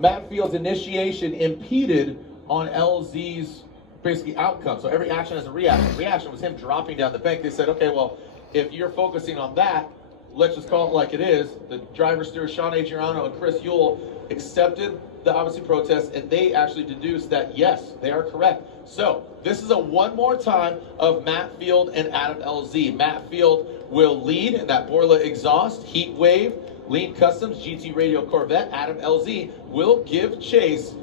Matt Field's initiation impeded on LZ's basically outcome. So every action has a reaction. Reaction was him dropping down the bank. They said, okay, well, if you're focusing on that, let's just call it like it is. The driver steers, Sean Adriano and Chris Yule, accepted the obviously protest, and they actually deduced that yes, they are correct. So this is a one more time of Matt Field and Adam LZ. Matt Field will lead in that Borla exhaust, Heat Wave, Lean Customs, GT Radio Corvette. Adam LZ will give chase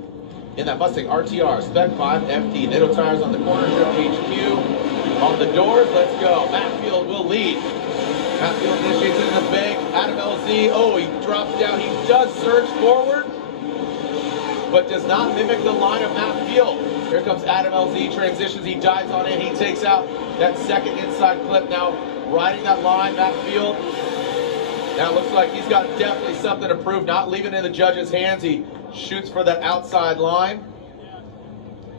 in that Mustang RTR Spec 5 FT. Nitto tires on the corner, Trip HQ on the doors. Let's go. Matt Field will lead. Matt Field initiates in the bank. Adam LZ, oh, he drops down. He does surge forward, but does not mimic the line of Matt Field. Here comes Adam LZ, transitions, he dives on in, he takes out that second inside clip. Now riding that line, Matt Field. Now it looks like he's got definitely something to prove, not leaving it in the judge's hands. He shoots for that outside line,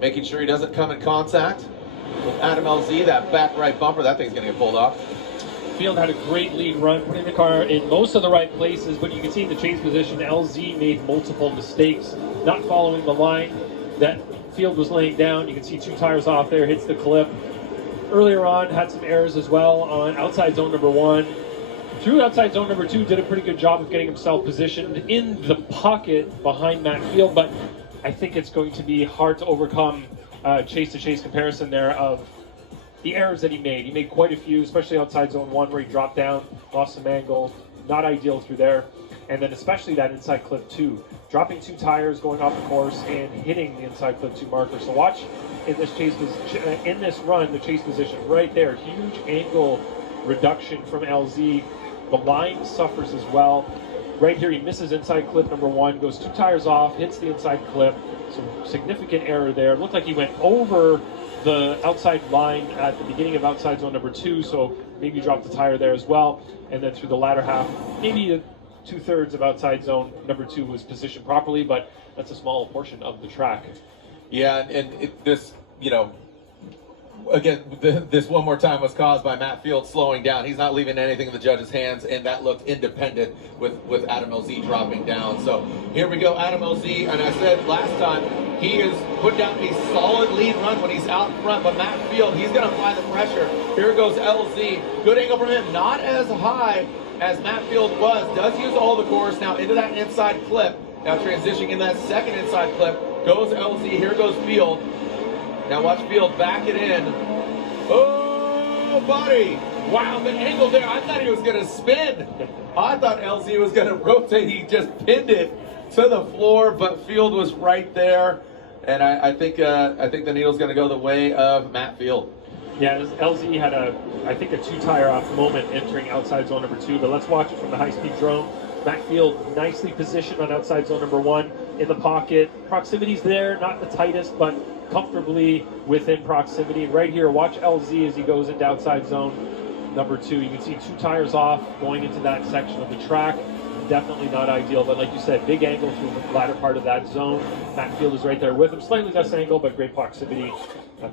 making sure he doesn't come in contact with Adam LZ. That back right bumper, that thing's gonna get pulled off. Field had a great lead run, putting the car in most of the right places, but you can see in the chase position, LZ made multiple mistakes, not following the line that Field was laying down. You can see 2 tires off there, hits the clip. Earlier on, had some errors as well on outside zone number 1. Through outside zone number 2, did a pretty good job of getting himself positioned in the pocket behind Matt Field, but I think it's going to be hard to overcome chase-to-chase comparison there of the errors that he made. He made quite a few, especially outside zone 1 where he dropped down, lost some angle, not ideal through there. And then especially that inside clip 2, dropping 2 tires, going off the course, and hitting the inside clip 2 marker. So watch in this in this run, the chase position right there, huge angle reduction from LZ. The line suffers as well. Right here, he misses inside clip number 1, goes 2 tires off, hits the inside clip. Some significant error there. It looked like he went over the outside line at the beginning of outside zone number 2, so maybe dropped the tire there as well. And then through the latter half, maybe 2/3 of outside zone number 2 was positioned properly, but that's a small portion of the track. Yeah, and this, you know, again, this one more time was caused by Matt Field slowing down. He's not leaving anything in the judge's hands, and that looked independent with Adam LZ dropping down. So here we go, Adam LZ, and I said last time, he has put down a solid lead run when he's out in front, but Matt Field, he's going to apply the pressure. Here goes LZ. Good angle from him, not as high as Matt Field was. Does use all the course now into that inside clip. Now transitioning in that second inside clip. Goes LZ, here goes Field. Now watch Field back it in. Oh, buddy. Wow, the angle there. I thought he was going to spin. I thought LZ was going to rotate. He just pinned it to the floor, but Field was right there. And I think the needle's going to go the way of Matt Field. Yeah, LZ had I think a 2-tire off moment entering outside zone number 2, but let's watch it from the high-speed drone. Matt Field nicely positioned on outside zone number 1 in the pocket. Proximity's there, not the tightest, but comfortably within proximity. Right here, watch LZ as he goes into outside zone number 2. You can see 2 tires off going into that section of the track. Definitely not ideal, but like you said, big angle through the latter part of that zone. Matt Field is right there with him. Slightly less angle, but great proximity.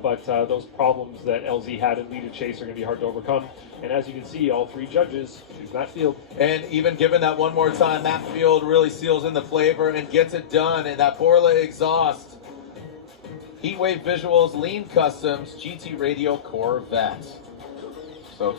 But those problems that LZ had in lead and chase are going to be hard to overcome. And as you can see, all 3 judges choose Matt Field. And even given that one more time, Matt Field really seals in the flavor and gets it done. And that Borla exhaust, Heatwave Visuals, Lean Customs, GT Radio Corvette. So